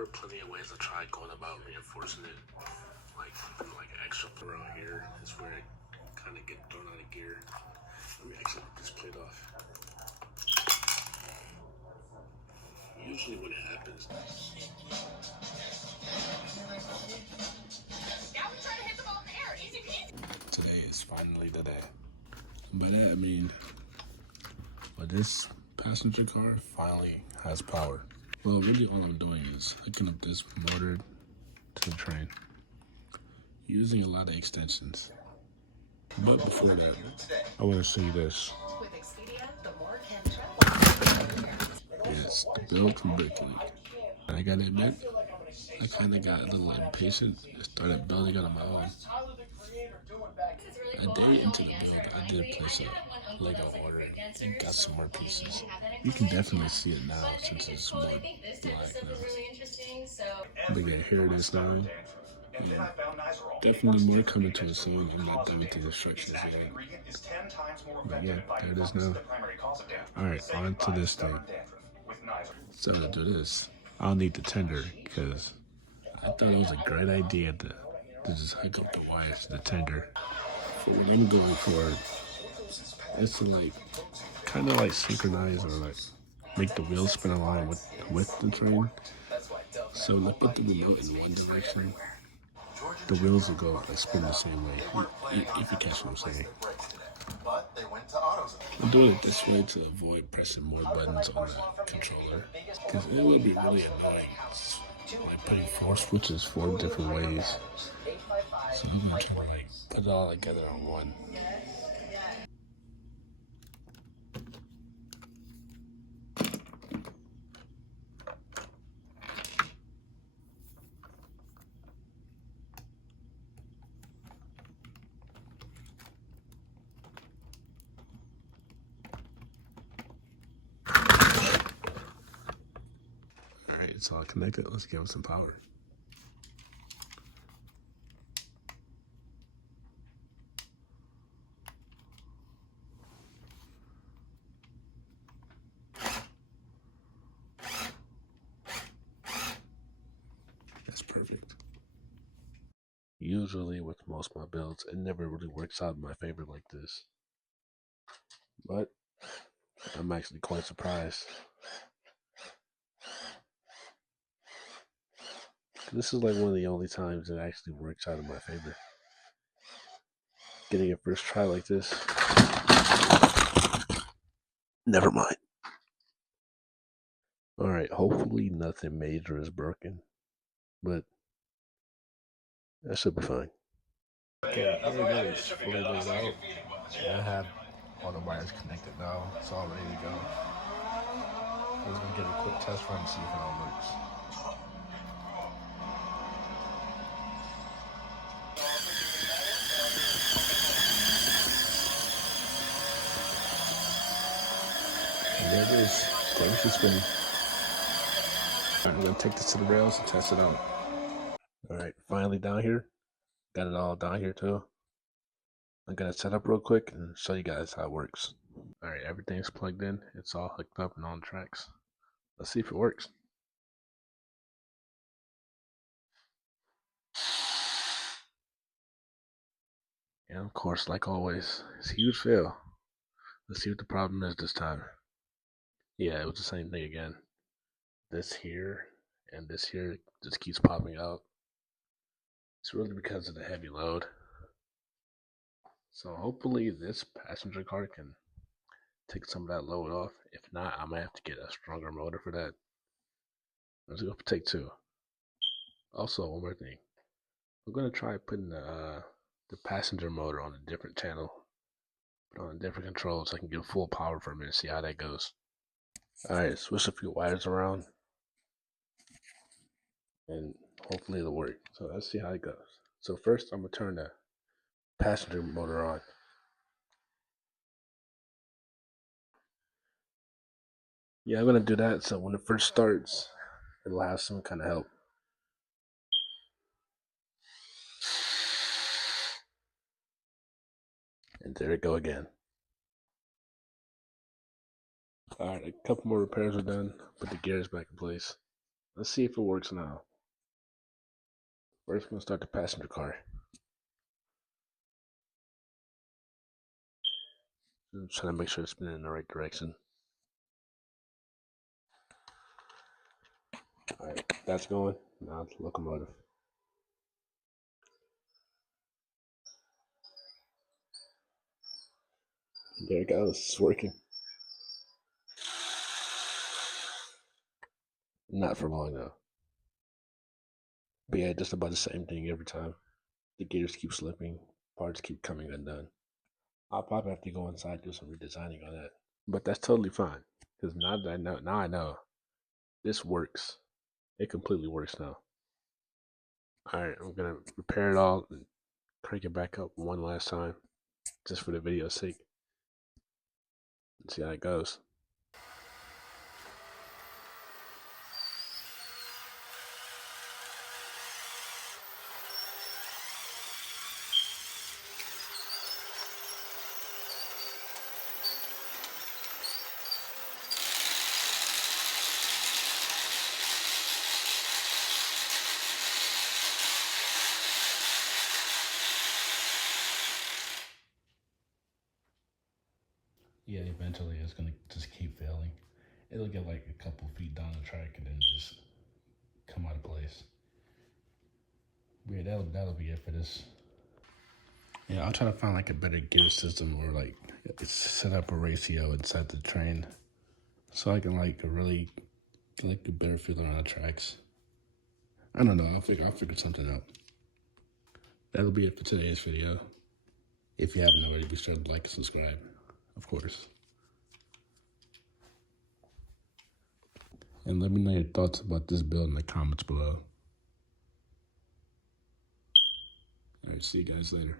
were plenty of ways to try going about reinforcing it. Like putting like extra around here is where it kind of get thrown out of gear. Let me actually get this plate off. Usually when it happens, today is finally the day. By that I mean, well, this passenger car finally has power. Well, really all I'm doing is hooking up this motor to the train, using a lot of extensions. But before that, I want to show you this. It's the build from Bricklink. And I gotta admit, I kind of got a little impatient and started building it on my own. A day into the build, I did place a Lego order and got some more pieces. You can definitely see it now since it's more black now. But yeah, here it is now. Yeah, definitely more coming to it soon. I'm not done with the instructions yet. But yeah, there it is now. Alright, on to this thing. So to do this, I'll need the tender because I thought it was a great idea to just hook up the wires to the tender. For what I'm going for, is to like kind of like synchronize or like make the wheels spin along with the train. So if I put the remote in one direction, the wheels will go like spin the same way. If you catch what I'm saying. I'm doing it this way to avoid pressing more buttons on the controller because it would be really annoying. Like putting 4 switches 4 different ways. So I'm gonna try to like put it all together on one. Alright, it's all connected. Let's give it some power. That's perfect. Usually with most of my builds, it never really works out in my favor like this. But I'm actually quite surprised. This is like one of the only times it actually works out in my favor. Getting a first try like this. Never mind. Alright, hopefully nothing major is broken. But that should be fine. Okay, here it is, fully laid out. I have all the wires connected now. It's all ready to go. I was gonna give a quick test run to see if it all works. And there it is. Thanks for spinning. Alright, I'm gonna take this to the rails and test it out. Alright, finally down here. Got it all down here too. I'm gonna set up real quick and show you guys how it works. Alright, everything's plugged in. It's all hooked up and on tracks. Let's see if it works. And of course, like always, it's a huge fail. Let's see what the problem is this time. Yeah, it was the same thing again. This here and this here just keeps popping out. It's really because of the heavy load. So hopefully this passenger car can take some of that load off. If not, I might have to get a stronger motor for that. Let's go for take 2. Also, one more thing. We're gonna try putting the passenger motor on a different channel, put on a different control so I can get full power from it and see how that goes. Alright, switch a few wires around and hopefully it'll work. So let's see how it goes. So first I'm gonna turn the passenger motor on. Yeah, I'm gonna do that so when it first starts, it'll have some kind of help. And there it go again. Alright, a couple more repairs are done. Put the gears back in place. Let's see if it works now. First, I'm gonna start the passenger car. I'm trying to make sure it's spinning in the right direction. Alright, that's going. Now it's locomotive. There it goes. It's working. Not for long though. But yeah, just about the same thing every time. The gears keep slipping, parts keep coming undone. I'll probably have to go inside and do some redesigning on that. But that's totally fine. Because now I know this works. It completely works now. Alright, I'm gonna repair it all and crank it back up one last time. Just for the video's sake. And see how it goes. Yeah, eventually it's gonna just keep failing. It'll get like a couple feet down the track and then just come out of place. Yeah, that'll be it for this. Yeah, I'll try to find like a better gear system or like set up a ratio inside the train so I can like really get like a better feeling on the tracks. I don't know. I'll figure something out. That'll be it for today's video. If you haven't already, be sure to like and subscribe, of course. And let me know your thoughts about this build in the comments below. All right, see you guys later.